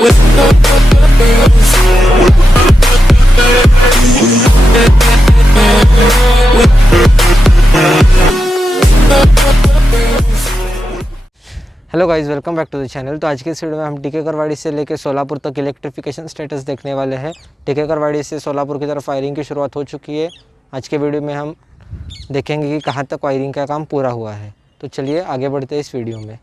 Hello guys, welcome back to the channel. तो आज के इस वीडियो में हम टिकेकरवाड़ी से लेकर सोलापुर तक इलेक्ट्रिफिकेशन स्टेटस देखने वाले हैं। टिकेकरवाड़ी से सोलापुर की तरफ वायरिंग की शुरुआत हो चुकी है। आज के वीडियो में हम देखेंगे कि कहां तक वायरिंग का काम पूरा हुआ है। तो चलिए आगे बढ़ते हैं इस वीडियो में।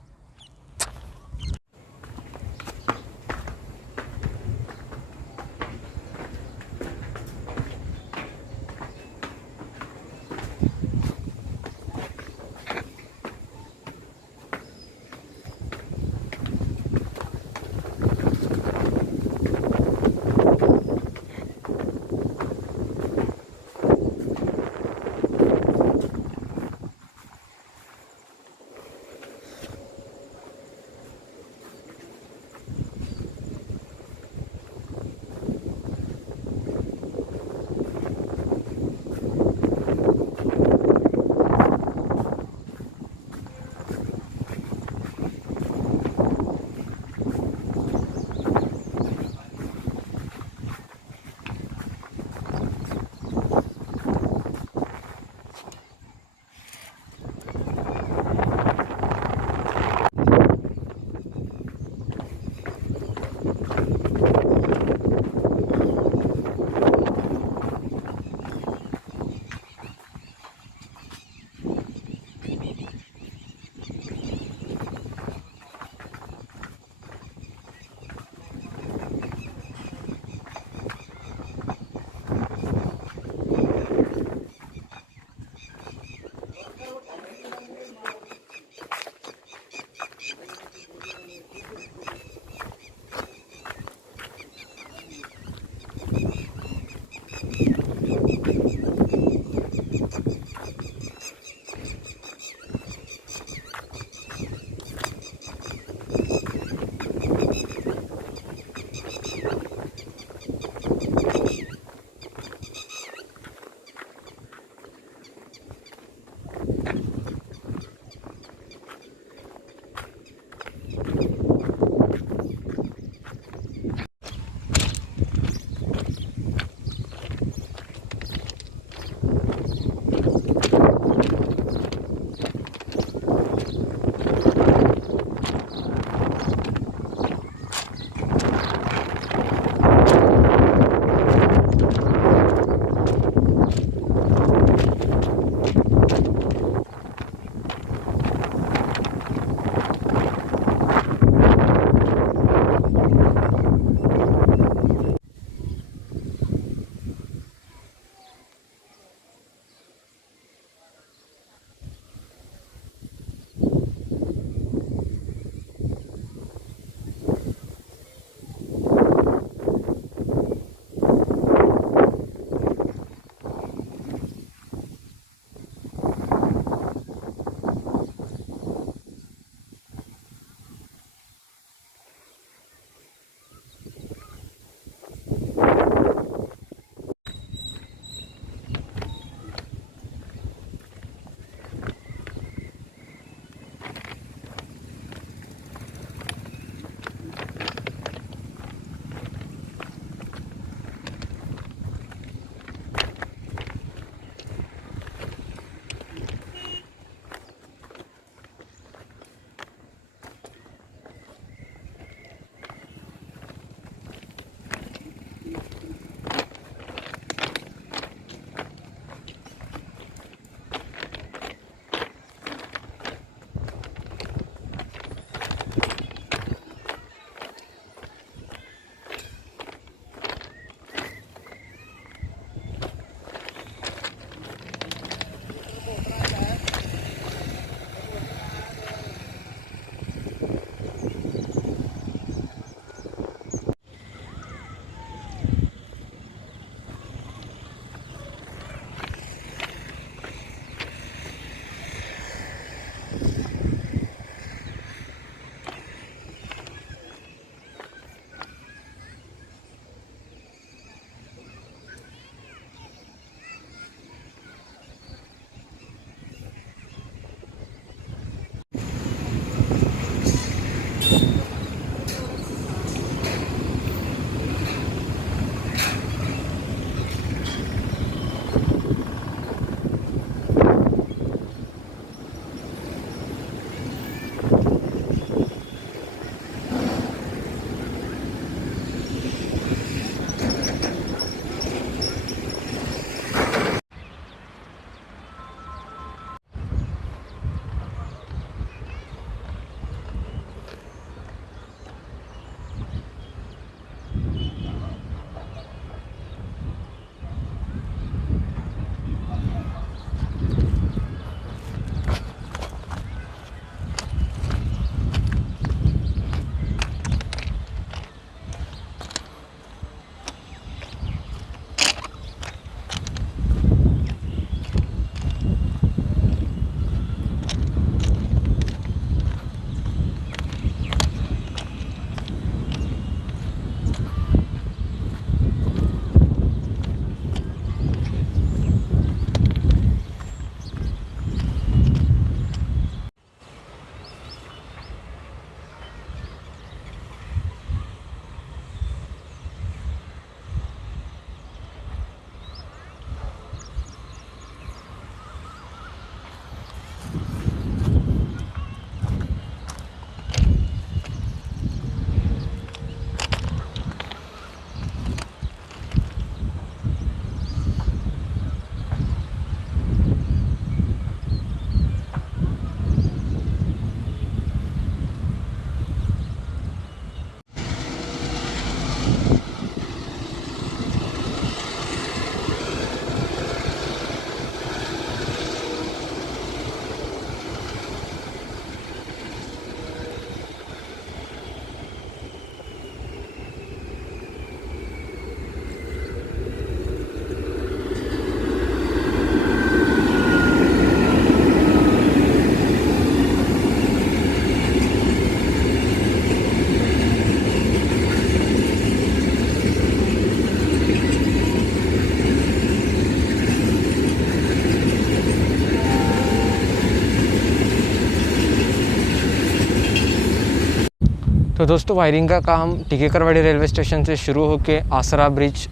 तो दोस्तों वायरिंग का काम टिकेकरवाड़ी रेलवे स्टेशन से शुरू होकर आसरा ब्रिज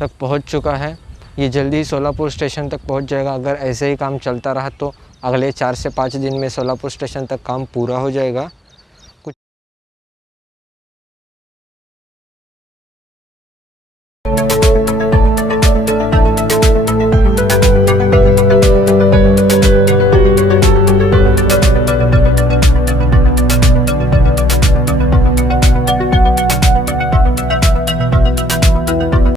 तक पहुंच चुका है। ये जल्दी ही सोलापुर स्टेशन तक पहुंच जाएगा। अगर ऐसे ही काम चलता रहा तो अगले 4 से 5 दिन में सोलापुर स्टेशन तक काम पूरा हो जाएगा। कुछ